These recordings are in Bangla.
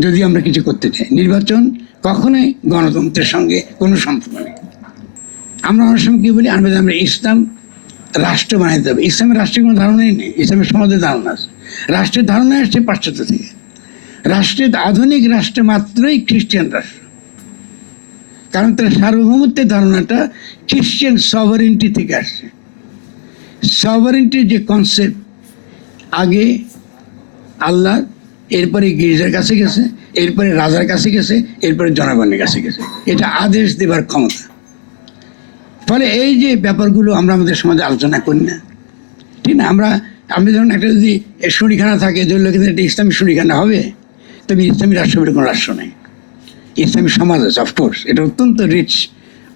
যদি আমরা কিছু করতে চাই। নির্বাচন কখনোই গণতন্ত্রের সঙ্গে কোনো সম্পর্ক নেই। আমরা অনেক সময় কি বলি, আমরা আমরা ইসলাম রাষ্ট্র বানাইতে হবে। ইসলামের রাষ্ট্রের কোনো ধারণাই নেই, ইসলামের সমাজের ধারণা আছে। রাষ্ট্রের ধারণা আসছে পাশ্চাত্য থেকে। রাষ্ট্রের আধুনিক রাষ্ট্র মাত্রই খ্রিস্টান রাষ্ট্র। কারণ তার সার্বভৌমত্বের ধারণাটা খ্রিস্টান সভারেন্টি থেকে আসছে। সভারেন্টির যে কনসেপ্ট আগে আল্লাহ এরপরে গির্জার কাছে গেছে, এরপরে রাজার কাছে গেছে, এরপরে জনগণের কাছে গেছে। এটা আদেশ দেবার ক্ষমতা। ফলে এই যে ব্যাপারগুলো আমরা আমাদের সমাজে আলোচনা করি না। ঠিক না? আমরা আমি ধরুন একটা যদি শরীখানা থাকে ধরলে কিন্তু একটা ইসলামী শরীখানা হবে, তবে ইসলামী রাষ্ট্র কোনো রাষ্ট্র নেই। ইসলামী সমাজ আছে অফকোর্স এটা অত্যন্ত রিচ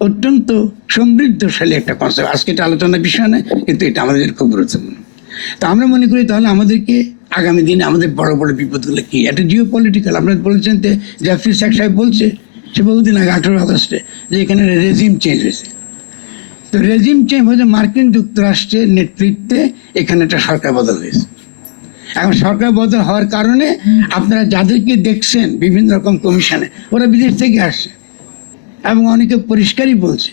অত্যন্ত সমৃদ্ধশালী একটা কনসেপ্ট আজকে এটা আলোচনার বিষয় নয়, কিন্তু এটা আমাদের খুব গুরুত্বপূর্ণ। তো আমরা মনে করি তাহলে আমাদেরকে আগামী দিনে আমাদের বড় বড় বিপদগুলো কি? একটা জিও পলিটিক্যাল আপনারা বলেছেন যে জাফরি শেখ সাহেব বলছে সে বহুদিন আগে আঠেরো আগস্টে যে এখানে রেজিম চেঞ্জ হয়েছে। তো রেজিম চেঞ্জ হয়েছে, মার্কিন যুক্তরাষ্ট্রের নেতৃত্বে এখানে একটা সরকার বদল হয়েছে। এখন সরকার বদল হওয়ার কারণে আপনারা যাদেরকে দেখছেন বিভিন্ন রকম কমিশনে, ওরা বিদেশ থেকে আসছে এবং অনেকে পরিষ্কারই বলছে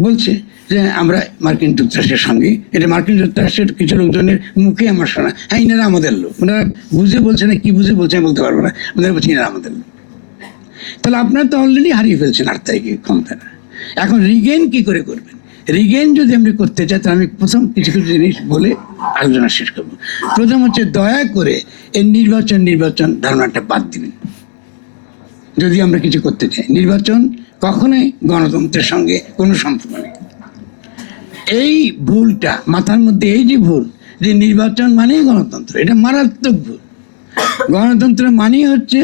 বলছে যে আমরা মার্কিন যুক্তরাষ্ট্রের সঙ্গে। এটা মার্কিন যুক্তরাষ্ট্রের কিছু লোকজনের মুখে আমার শোনা। হ্যাঁ ইনারা আমাদের লোক। ওনারা বুঝে বলছে না, কি বুঝে বলছে আমি বলতে পারব না। ওনারা বলছে ইনারা আমাদের লোক। তাহলে আপনারা তো অলরেডি হারিয়ে ফেলছেন আট তারিখে ক্ষমতাটা এখন রিগেন কি করে করবেন? রিগেন যদি আমরা করতে চাই তাহলে আমি প্রথম কিছু কিছু জিনিস বলে আলোচনা শেষ করব। প্রথম হচ্ছে দয়া করে এই নির্বাচন নির্বাচন ধারণাটা বাদ দিবেন। যদি আমরা কিছু করতে চাই, নির্বাচন কখনোই গণতন্ত্রের সঙ্গে কোনো সম্পর্ক নেই। এই ভুলটা, মাথার মধ্যে এই যে ভুল, যে নির্বাচন মানেই গণতন্ত্র, এটা মারাত্মক ভুল। গণতন্ত্র মানেই হচ্ছে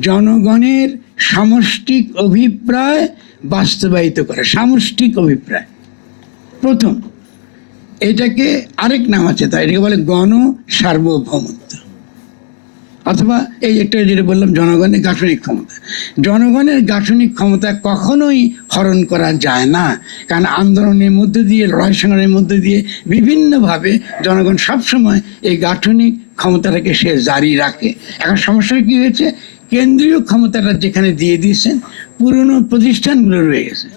জনগণের সামষ্টিক অভিপ্রায় বাস্তবায়িত করা, সামষ্টিক অভিপ্রায়। প্রথম, এটাকে আরেক নাম আছে, তাই এটাকে বলে গণ সার্বভৌমত্ব অথবা এই একটা যেটা বললাম, জনগণের গাঠনিক ক্ষমতা। জনগণের গাঠনিক ক্ষমতা কখনোই হরণ করা যায় না। কারণ আন্দোলনের মধ্যে দিয়ে, লড়াই সংগ্রামের মধ্যে দিয়ে বিভিন্নভাবে জনগণ সবসময় এই গাঠনিক ক্ষমতাটাকে সে জারি রাখে। এখন সমস্যা কি হয়েছে? কেন্দ্রীয় ক্ষমতাটা যেখানে দিয়ে দিয়েছেন, পুরনো প্রতিষ্ঠানগুলো রয়ে গেছে।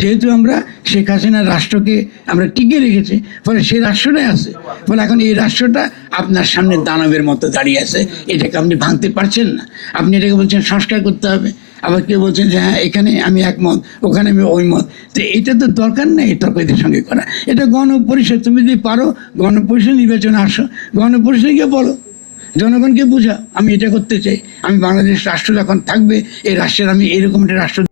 যেহেতু আমরা শেখ হাসিনার রাষ্ট্রকে আমরা টিকে রেখেছি, ফলে সেই রাষ্ট্রটাই আছে। ফলে এখন এই রাষ্ট্রটা আপনার সামনে দানবের মতো দাঁড়িয়ে আছে, এটাকে আপনি ভাঙতে পারছেন না। আপনি এটাকে বলছেন সংস্কার করতে হবে। আবার কেউ বলছেন যে হ্যাঁ এখানে আমি একমত, ওখানে আমি ওই মত তো এটা তো দরকার নেই তর্কদের সঙ্গে করা। এটা গণপরিষদ, তুমি যদি পারো, গণপরিষদ নির্বাচনে আসো। গণপরিষদে গিয়ে বলো, জনগণকে বোঝা আমি এটা করতে চাই। আমি বাংলাদেশ রাষ্ট্র যখন থাকবে, এই রাষ্ট্রের আমি এরকম একটা রাষ্ট্র